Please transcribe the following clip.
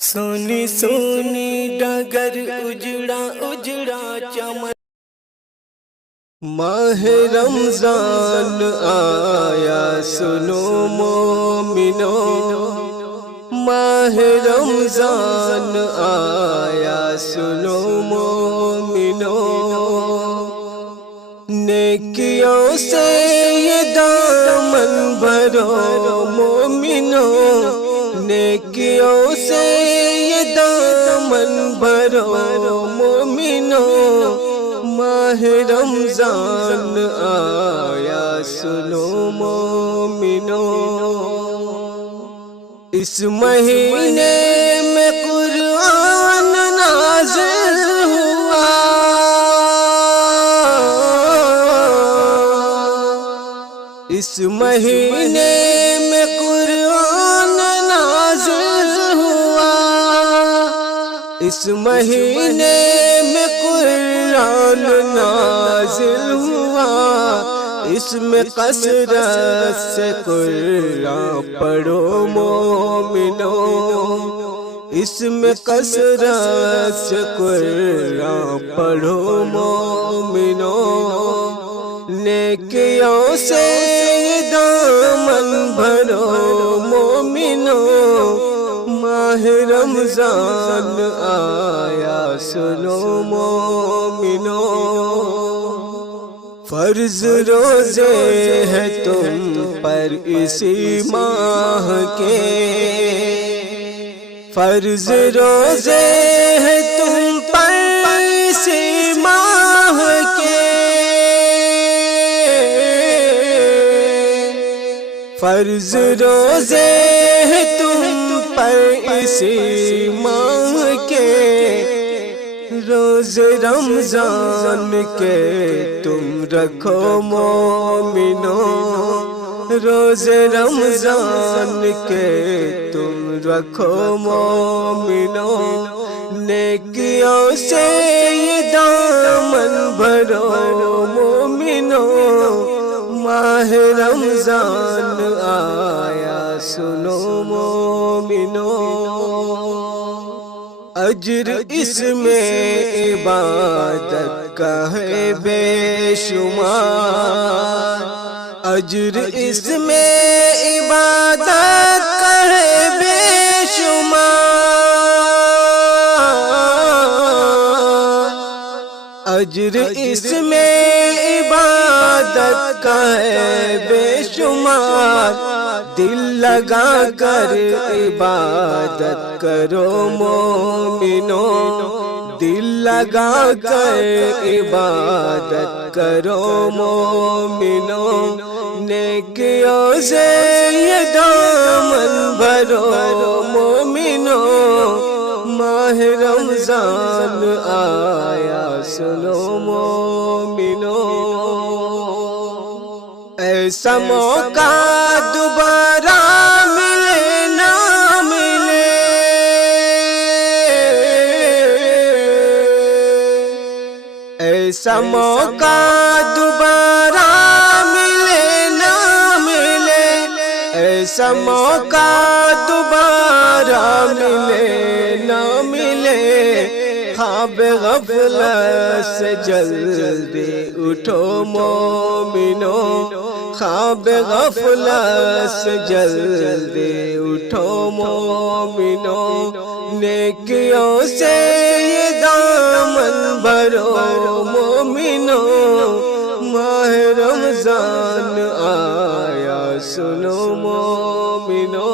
سونی سونی ڈگر اجڑا اجڑا چمن، ماہ رمضان آیا سنو مومنو، ماہ رمضان آیا سنو مومنو، نیکیوں سے یہ دامن بھرو مومنو، نیکیوں سے یہ دامن بھرو مومنو، ماہ رمضان آیا سنو مومنو، اس مہینے میں قرآن نازل ہوا، اس مہینے میں قرآن نازل ہوا، اس مہینے میں قرآن نازل ہوا، اس میں کثرت سے قرآن پڑھو مومنو، اس میں کثرت سے قرآن پڑھو مومنو، نیکیوں سے دامن بھرو مومنو، ماہ رمضان آیا سنو مومنو، فرض روزے ہیں تم پر اسی ماہ کے، فرض روزے ہیں تم پر اسی ماہ کے، فرض روزے ہیں تم پر اسی ماہ کے، روز رمضان کے تم رکھو مومنو، روز رمضان کے تم رکھو مومنو، نیکیوں سے یہ دامن بھرو مومنو، ماہ رمضان آیا سنو مومنو، اجر اس میں عبادت کا ہے بے شمار، اجر اس میں عبادت کا ہے بے شمار، اجر اس میں عبادت کا ہے بے شمار، دل لگا کر عبادت کرو مومنو، دل لگا کر عبادت کرو مومنو، نیکیوں سے یہ دامن بھرو مومنو، ماہ رمضان آیا سنو مومنو، ایسا موقع دوبارہ ملے نہ ملے، ایسا موقع دوبارہ ملے نہ ملے، ایسا موقع دوبارہ ملے نہ ملے، خواب غفلت سے جلدی اٹھو مومنو، خواب غفلت سے جلدی اٹھو مومنو، نیکیوں سے یہ دامن بھرو مومنو، ماہ رمضان آیا سنو مومنو۔